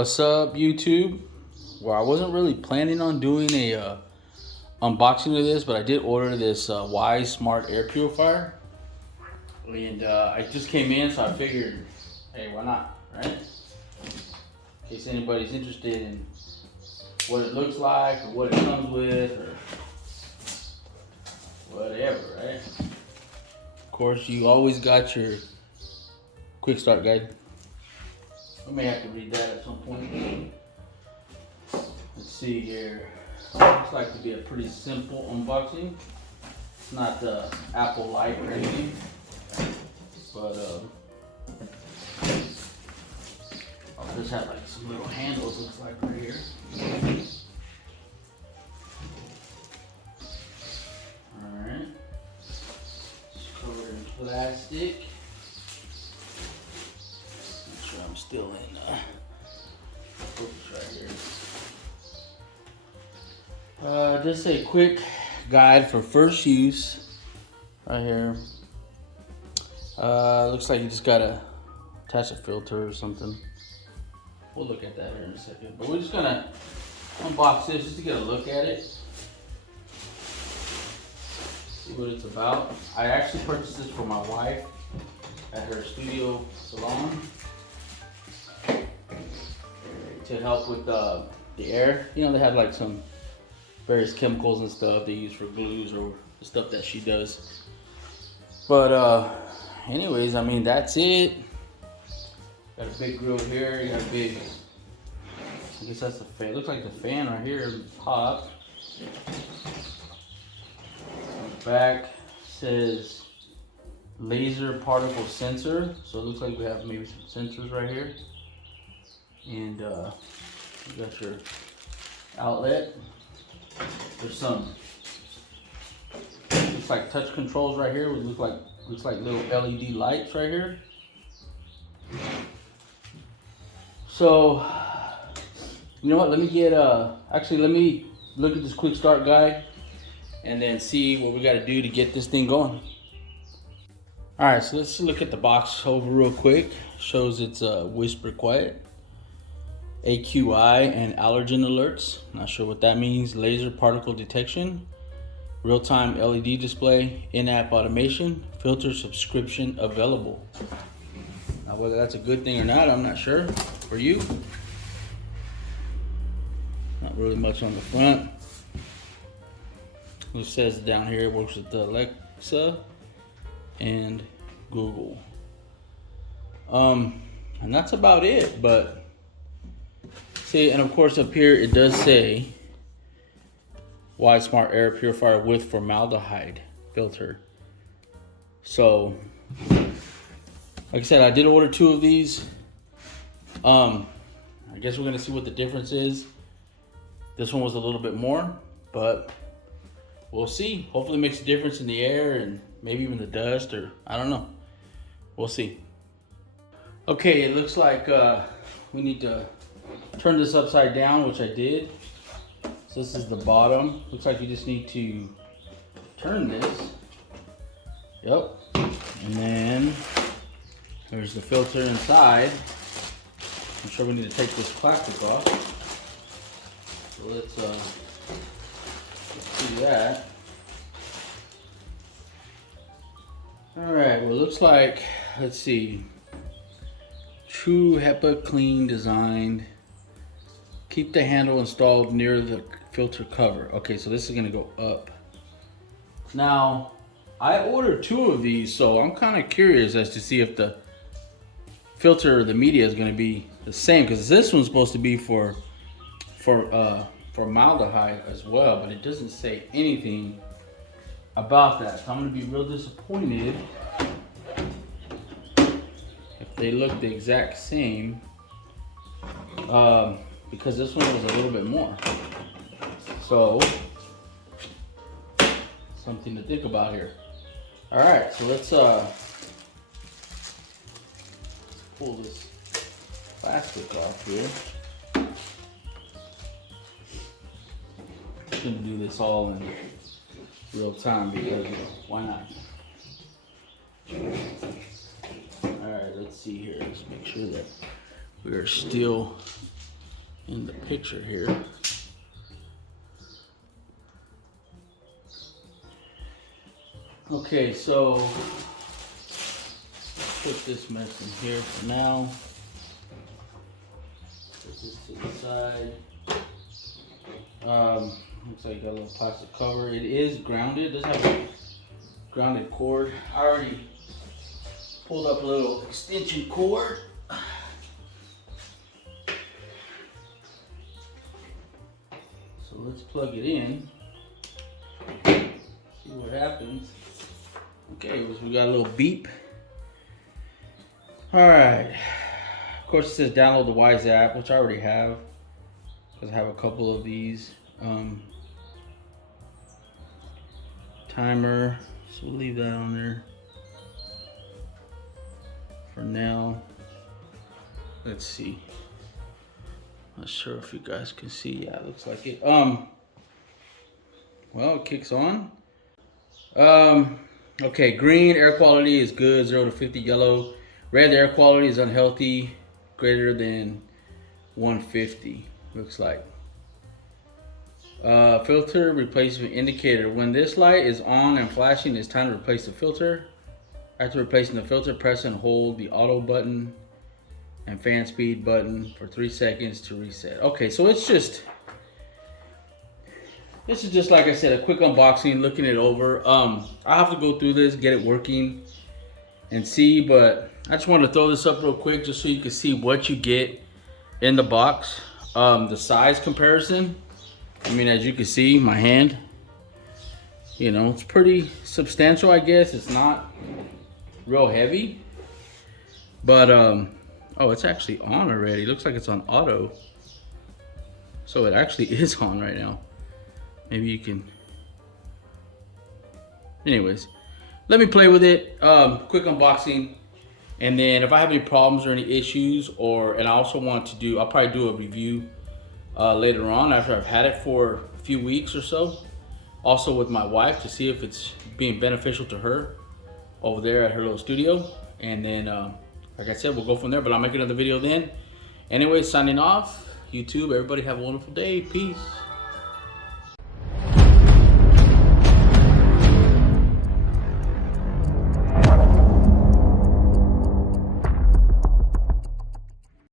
What's up, YouTube? Well, I wasn't really planning on doing a unboxing of this, but I did order this Wyze Smart Air Purifier, and I just came in, so I figured, hey, why not, right? In case anybody's interested in what it looks like or what it comes with or whatever, right? Of course, you always got your quick start guide. I may have to read that at some point. Let's see here. Looks like to be a pretty simple unboxing. It's not the Apple Light or anything, but I'll just have like some little handles. Looks like right here. All right. It's covered in plastic. Make sure I'm still in focus right here. Just a quick guide for first use right here. Looks like you just gotta attach a filter or something. We'll look at that here in a second, but we're just gonna unbox this just to get a look at it, see what it's about. I actually purchased this for my wife at her studio salon to help with the air. You know, they have like some various chemicals and stuff they use for glues or the stuff that she does. But anyways, I mean, that's it. Got a big grill here. You got a big, I guess that's the fan. Looks like the fan right here popped. On the back says laser particle sensor. So it looks like we have maybe some sensors right here. And you got your outlet. There's some, looks like touch controls right here. It looks like little LED lights right here. So, you know what? Let me get let me look at this quick start guide and then see what we got to do to get this thing going. All right, so let's look at the box over real quick. Shows it's whisper quiet, AQI and allergen alerts. Not sure what that means. Laser particle detection, real-time LED display, in-app automation, filter subscription available. Now, whether that's a good thing or not, I'm not sure. For you, not really much on the front. It says down here it works with the Alexa and Google. And that's about it. But see, and of course up here it does say Wyze Smart Air Purifier with formaldehyde filter. So, like I said, I did order 2 of these. I guess we're gonna see what the difference is. This one was a little bit more, but we'll see. Hopefully it makes a difference in the air and maybe even the dust, or I don't know. We'll see. Okay, it looks like we need to turn this upside down, which I did. So this is the bottom. Looks like you just need to turn this. Yep. And then there's the filter inside. I'm sure we need to take this plastic off. So let's do that. All right, well, it looks like, let's see. True HEPA clean designed. Keep the handle installed near the filter cover. Okay, so this is gonna go up. Now, I ordered 2 of these, so I'm kind of curious as to see if the filter, the media is going to be the same, because this one's supposed to be for formaldehyde as well, but it doesn't say anything about that. So I'm going to be real disappointed if they look the exact same, because this one was a little bit more. So something to think about here. All right, so let's pull this plastic off here. I'm gonna do this all in real time because why not? All right, let's see here. Let's make sure that we are still in the picture here. Okay, so put this mess in here for now. Put this to the side. Looks like you got a little plastic cover. It is grounded. It does have a grounded cord. I already pulled up a little extension cord. So let's plug it in. See what happens. Okay, we got a little beep. All right. Of course, it says download the Wyze app, which I already have, because I have a couple of these. Timer, so we'll leave that on there for now. Let's see. Not sure if you guys can see. Yeah, it looks like it. Well, it kicks on. Okay, green air quality is good, 0 to 50. Yellow, red air quality is unhealthy, greater than 150. Looks like. Filter replacement indicator. When this light is on and flashing, it's time to replace the filter. After replacing the filter, press and hold the auto button and fan speed button for 3 seconds to reset. Okay, so this is just like I said, a quick unboxing, looking it over. I have to go through this, get it working, and see. But I just wanted to throw this up real quick, just so you can see what you get in the box. The size comparison. I mean, as you can see, my hand, you know, it's pretty substantial, I guess. It's not real heavy, but oh, it's actually on already. It looks like it's on auto, so it actually is on right now. Maybe you can, anyways, let me play with it. Quick unboxing, and then if I have any problems or any issues, and I also want to do, I'll probably do a review later on after I've had it for a few weeks or so, also with my wife, to see if it's being beneficial to her over there at her little studio. And then like I said, we'll go from there, but I'll make another video then. Anyway, signing off. YouTube, everybody have a wonderful day. Peace.